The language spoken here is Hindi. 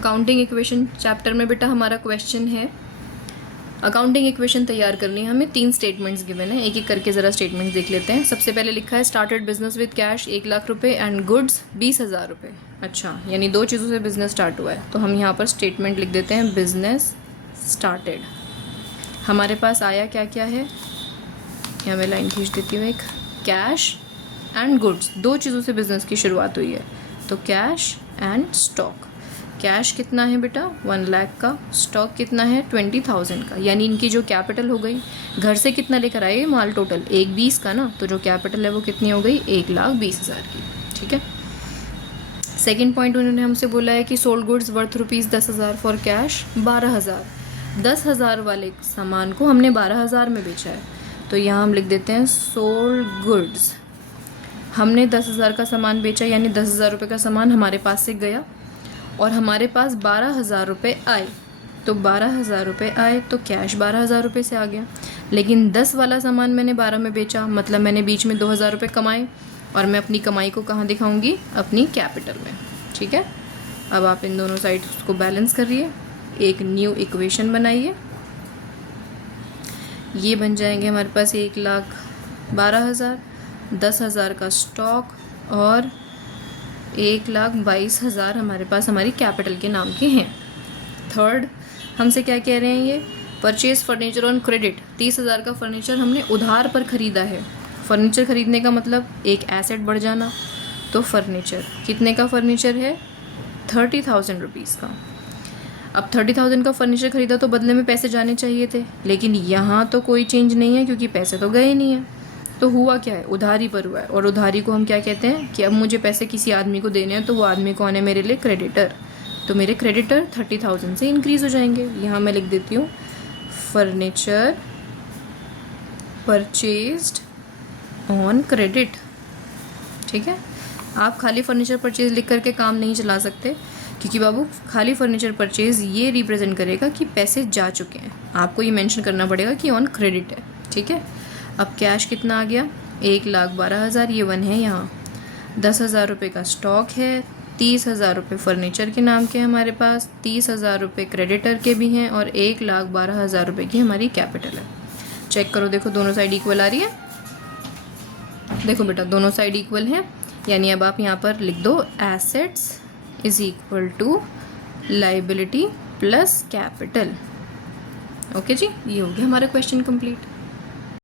अकाउंटिंग इक्वेशन चैप्टर में बेटा हमारा क्वेश्चन है, अकाउंटिंग इक्वेशन तैयार करनी है हमें। 3 स्टेटमेंट्स गिवन है, एक एक करके ज़रा स्टेटमेंट्स देख लेते हैं। सबसे पहले लिखा है started business with cash 1 lakh रुपए एंड गुड्स 20,000 रुपये। अच्छा, यानी 2 चीज़ों से बिजनेस स्टार्ट हुआ है, तो हम यहाँ पर स्टेटमेंट लिख देते हैं बिजनेस स्टार्टेड। हमारे पास आया क्या क्या है, यहाँ मैं लाइन खींच देती हूँ एक, कैश एंड गुड्स, 2 चीज़ों से बिजनेस की शुरुआत हुई है, तो कैश एंड स्टॉक। कैश कितना है बेटा 1 लाख का, स्टॉक कितना है 20,000 का, यानी इनकी जो कैपिटल हो गई, घर से कितना लेकर आए माल टोटल 1,20 का ना, तो जो कैपिटल है वो कितनी हो गई 1,20,000 की। ठीक है। सेकंड पॉइंट उन्होंने हमसे बोला है कि sold goods worth ₹10,000 for cash 12,000। 10,000 वाले सामान को हमने 12,000 में बेचा है, तो यहाँ हम लिख देते हैं सोल्ड गुड्स। हमने 10,000 का सामान बेचा, यानी 10,000 रुपये का सामान हमारे पास से गया और हमारे पास 12,000 रुपये आए, तो 12,000 रुपये आए तो कैश 12,000 रुपये से आ गया। लेकिन 10 वाला सामान मैंने 12 में बेचा, मतलब मैंने बीच में 2,000 रुपये कमाए, और मैं अपनी कमाई को कहाँ दिखाऊंगी, अपनी कैपिटल में। ठीक है। अब आप इन दोनों साइड उसको बैलेंस करिए, एक न्यू इक्वेशन बनाइए। ये बन जाएंगे हमारे पास 1,12,000, 10,000 का स्टॉक और 1,22,000 हमारे पास हमारी कैपिटल के नाम के हैं। थर्ड हमसे क्या कह रहे हैं, ये परचेज फर्नीचर ऑन क्रेडिट। 30,000 का फर्नीचर हमने उधार पर ख़रीदा है। फर्नीचर ख़रीदने का मतलब एक एसेट बढ़ जाना, तो फर्नीचर कितने का फर्नीचर है 30,000 रुपीज़ का। अब 30,000 का फर्नीचर ख़रीदा तो बदले में पैसे जाने चाहिए थे, लेकिन यहाँ तो कोई चेंज नहीं है क्योंकि पैसे तो गए नहीं हैं। तो हुआ क्या है, उधारी पर हुआ है, और उधारी को हम क्या कहते हैं कि अब मुझे पैसे किसी आदमी को देने हैं, तो वो आदमी कौन है मेरे लिए, क्रेडिटर। तो मेरे क्रेडिटर 30,000 से इंक्रीज़ हो जाएंगे। यहाँ मैं लिख देती हूँ फर्नीचर परचेज्ड ऑन क्रेडिट। ठीक है। आप खाली फर्नीचर परचेज लिख करके काम नहीं चला सकते, क्योंकि बाबू खाली फर्नीचर परचेज ये रिप्रेजेंट करेगा कि पैसे जा चुके हैं, आपको ये मेंशन करना पड़ेगा कि ऑन क्रेडिट है। ठीक है। अब कैश कितना आ गया 1,12,000, ये 1 है यहाँ। 10,000 रुपये का स्टॉक है, 30,000 रुपये फर्नीचर के नाम के हमारे पास, 30,000 रुपये क्रेडिटर के भी हैं, और 1,12,000 रुपये की हमारी कैपिटल है। चेक करो, देखो दोनों साइड इक्वल आ रही है। देखो बेटा दोनों साइड इक्वल हैं, यानी अब आप यहाँ पर लिख दो assets is equal to liability plus capital. Okay जी, ये हो गया हमारा क्वेश्चन कंप्लीट।